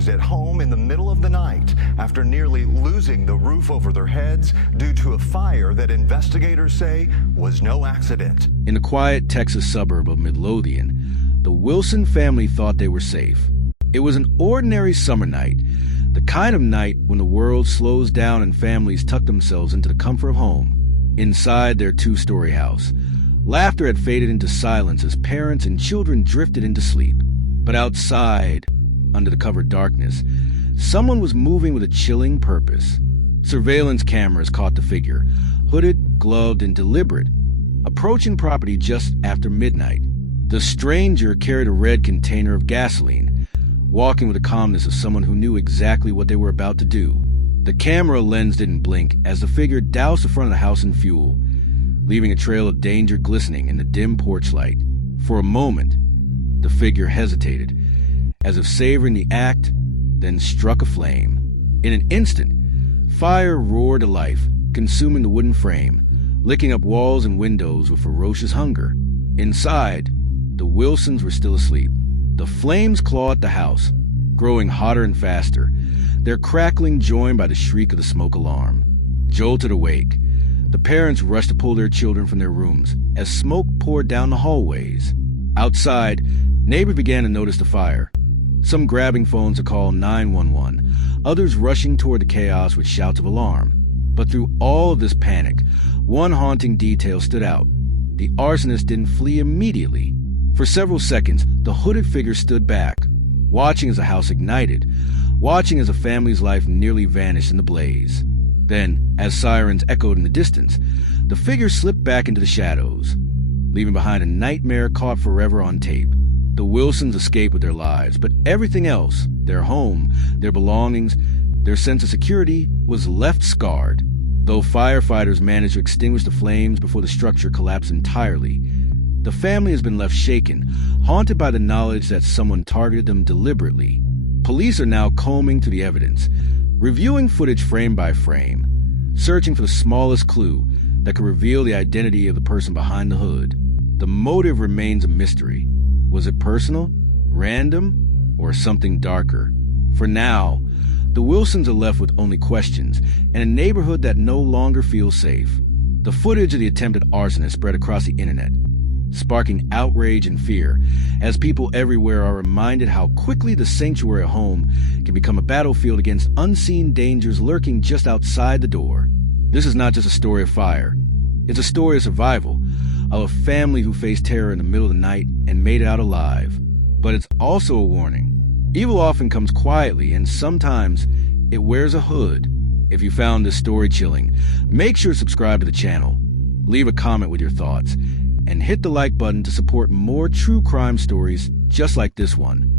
terrorized at home in the middle of the night after nearly losing the roof over their heads due to a fire that investigators say was no accident. In the quiet Texas suburb of Midlothian, the Wilson family thought they were safe. It was an ordinary summer night, the kind of night when the world slows down and families tuck themselves into the comfort of home. Inside their two-story house, laughter had faded into silence as parents and children drifted into sleep. But outside, under the covered darkness, someone was moving with a chilling purpose. Surveillance cameras caught the figure, hooded, gloved, and deliberate, approaching property just after midnight. The stranger carried a red container of gasoline, walking with the calmness of someone who knew exactly what they were about to do. The camera lens didn't blink as the figure doused the front of the house in fuel, leaving a trail of danger glistening in the dim porch light. For a moment, the figure hesitated, as if savoring the act, then struck a flame. In an instant, fire roared to life, consuming the wooden frame, licking up walls and windows with ferocious hunger. Inside, the Wilsons were still asleep. The flames clawed the house, growing hotter and faster, their crackling joined by the shriek of the smoke alarm. Jolted awake, the parents rushed to pull their children from their rooms as smoke poured down the hallways. Outside, neighbors began to notice the fire, some grabbing phones to call 911, others rushing toward the chaos with shouts of alarm. But through all of this panic, one haunting detail stood out. The arsonist didn't flee immediately. For several seconds, the hooded figure stood back, watching as the house ignited, watching as a family's life nearly vanished in the blaze. Then, as sirens echoed in the distance, the figure slipped back into the shadows, leaving behind a nightmare caught forever on tape. The Wilsons escaped with their lives, but everything else, their home, their belongings, their sense of security, was left scarred. Though firefighters managed to extinguish the flames before the structure collapsed entirely, the family has been left shaken, haunted by the knowledge that someone targeted them deliberately. Police are now combing through the evidence, reviewing footage frame by frame, searching for the smallest clue that could reveal the identity of the person behind the hood. The motive remains a mystery. Was it personal, random, or something darker? For now, the Wilsons are left with only questions and a neighborhood that no longer feels safe. The footage of the attempted arsonist spread across the internet, sparking outrage and fear as people everywhere are reminded how quickly the sanctuary of home can become a battlefield against unseen dangers lurking just outside the door. This is not just a story of fire. It's a story of survival, of a family who faced terror in the middle of the night and made it out alive. But it's also a warning. Evil often comes quietly, and sometimes it wears a hood. If you found this story chilling, make sure to subscribe to the channel, leave a comment with your thoughts, and hit the like button to support more true crime stories just like this one.